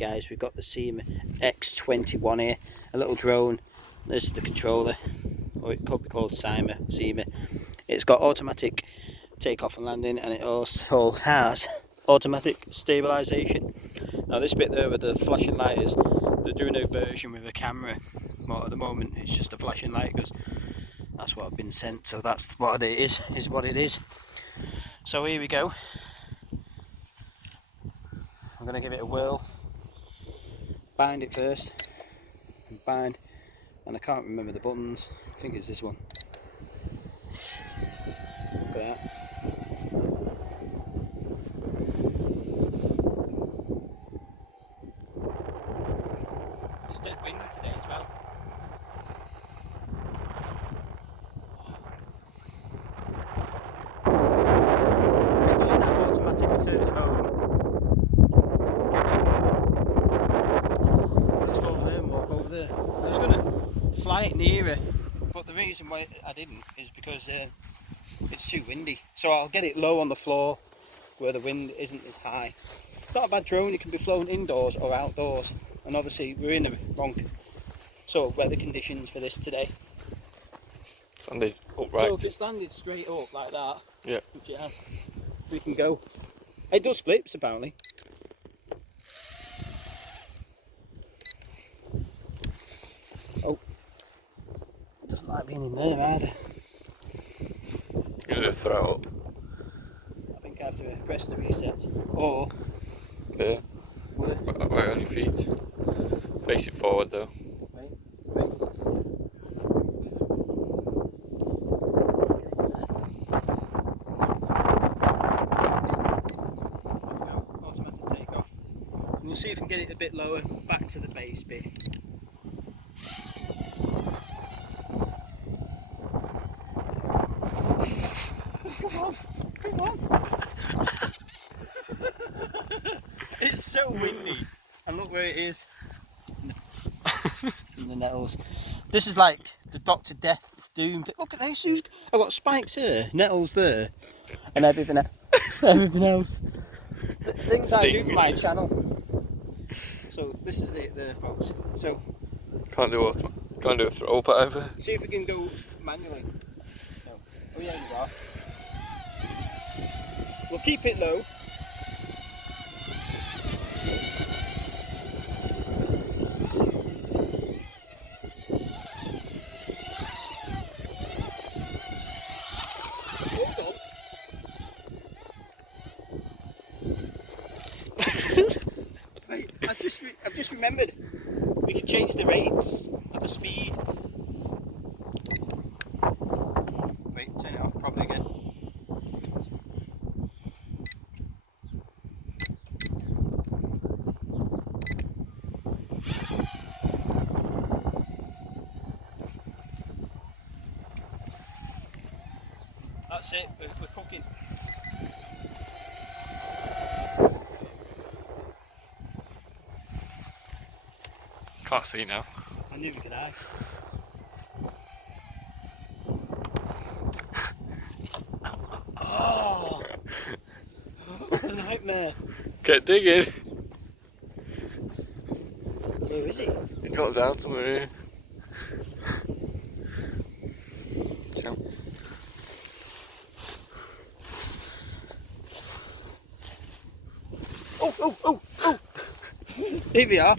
guys, we've got the Syma X21 here, a little drone. This is the controller, or it could be called Syma. It's got automatic takeoff and landing, and it also has automatic stabilisation. Now this bit there with the flashing light is, they're doing a version with a camera, but at the moment it's just a flashing light because that's what I've been sent, so that's what it is what it is. So here we go. I'm going to give it a whirl, bind it first, bind, and I can't remember the buttons. I think it's this one. Look at that. It's dead windy today as well. It doesn't have automatic return to home. Let's go over there and walk over there. I was going to fly it nearer, but the reason why I didn't is because it's too windy. So I'll get it low on the floor where the wind isn't as high. It's not a bad drone, it can be flown indoors or outdoors. And obviously we're in the wrong sort of weather conditions for this today. It's landed upright. So if it's landed straight up like that, yeah, which it has, we can go. It does flips apparently. Oh, it doesn't like being in there either. You're going to throw up. I think I have to press the reset. Or Yeah. where? Right on your feet. Face it forward though. Wait. Automatic takeoff. And we'll see if we can get it a bit lower, back to the base bit. Come on. It's so windy. And look where it is. In the nettles. This is like the Dr. Death Doom. Look at this. I've got spikes here, nettles there, and everything else. Things I do for my channel. So this is it there, folks. So Can't do a throw up either. see if we can go manually. No. Oh yeah, you are. We'll keep it low. Wait, I've just remembered we can change the rates of the speed. Wait, turn it off properly again. That's it, we're cooking. Can't see now. I knew we could hide. Oh! What a nightmare. Get digging. Where is it? It got down somewhere here. So. Oh! Here we are.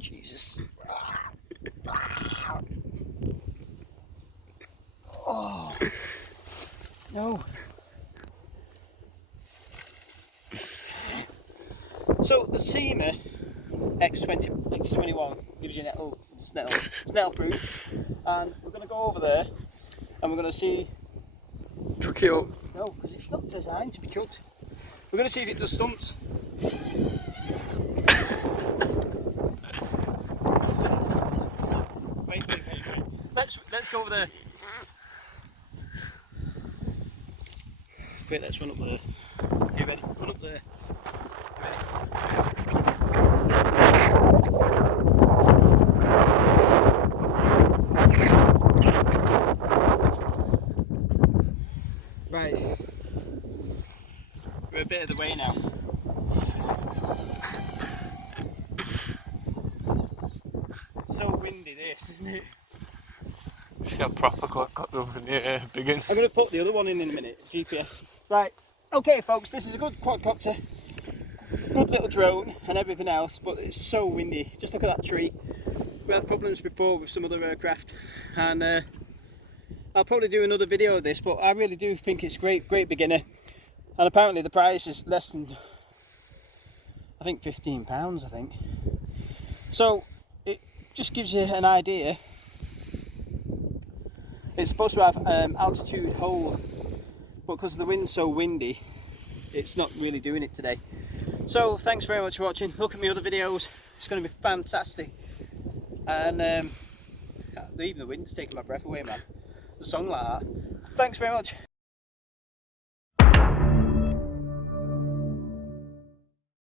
Jesus. Oh. No. So the Syma X21 gives you it's nettle proof, and we're going to go over there and we're going to see. Chuck it up. No, because it's not designed to be chucked. We're going to see if it does stunts. Wait. Let's go over there. Wait, let's run up there. You ready? Run up there. Right. We're a bit of the way now. isn't it? Just got proper got the big one. I'm going to put the other one in a minute, GPS. Right, okay folks, this is a good quadcopter, good little drone and everything else, but it's so windy. Just look at that tree. We had problems before with some other aircraft, and I'll probably do another video of this, but I really do think it's great beginner. And apparently the price is less than, I think £15, I think. So it just gives you an idea. It's supposed to have altitude hold, but because the wind's so windy, it's not really doing it today. So thanks very much for watching. Look at my other videos, it's going to be fantastic. And even the wind's taking my breath away, man. The song like that. Thanks very much.